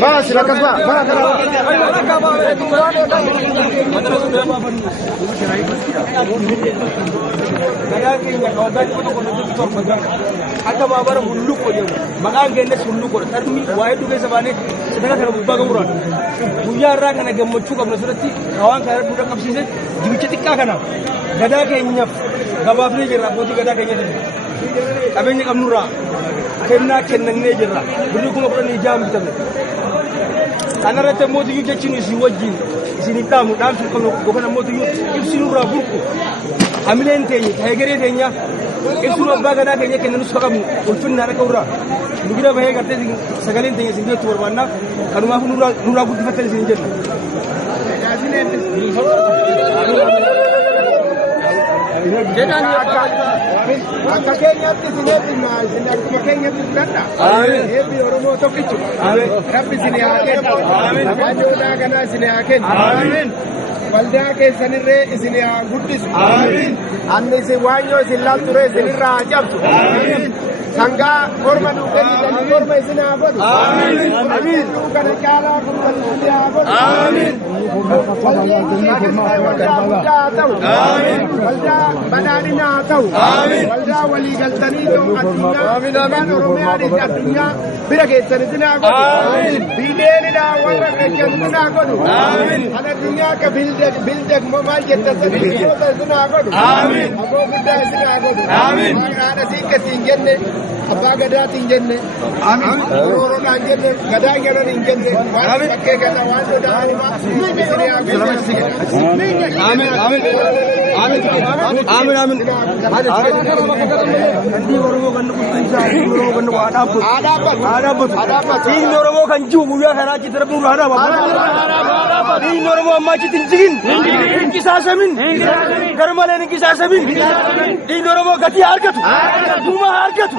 Mas silakan Pak. Akka baabara hullu ko jedhu maqaan keenyas hullu ko tarmi waa'ee dhugee sabaanee sadarkaa kana gubbaa gahuudhaan guyyaa irraa kana gammachuu qabna sirratti hawaan kana duudha qabsiise dibicha xiqqaa kana gadaa keenyaaf gabaafnee jirra abbootii gadaa keenyatti qabeenya qabnurraa kennaa kennannee jirra birrii 16,000 bitamne kanarratti mootiyyuu jechuun isin wajjin isiniif dhaamu dhaamsuuf qabnu yookaan mootiyyuu ibsinurraa burqu hamileen teenya heegeree teenya ibsuun abbaa gadaa keenya kennanus qabnu ulfinna harka irraa nu bira bahee gartee sagaleen teenya isin jettu barbaannaaf kanumaaf nurraa guddifattan isin jenna. Akka keenyatti isin akkuma keenyatti fudhadha. Eebbi Oromoo tokkichu. Rabbi isin haa kennu. Waanjoodhaa kanaa isin haa kennu. Waldaa keessanirree isin haa guddisu. Anni isin waanyoo isin laalturee isinirraa haa cabsu. Sangaa korma dhuunfanii korma isin haa godhu. Kana caalaa gurguranii haa godhu. Waldaa guddaa haa ta'u. Waldaa badhaadhinaa haa ta'u. Waldaa walii galtanii addunyaa Oromiyaanis addunyaa bira keessan isin haa godhu. Biideenidhaa warra keessan isin haa godhu. Kan addunyaa akka bildeeg maal jettan bildeegota isin haa godhu. Aboo guddaa isin haa godhu. Haadha siiqqatiin jenne abbaa gadaatiin jenne Oromoodhaan jenne gadaa jedhan hin jenne waan bakkee kana waan sodaanimaa isin haa godhu. Amin. Kandi Oromoo kan nukusiisaa, Oromoo kan nuku adaabbatu. Dhiigni Oromoo kan jiru guyyaa kanaa achitti rabbi nurraa adaaba. Dhiigni Oromoo ammaa achitti hin jigin, hin qisaasamin, garmaleen hin qisaasamin. Dhiigni Oromoo gatii haa argatu, duuma haa argatu.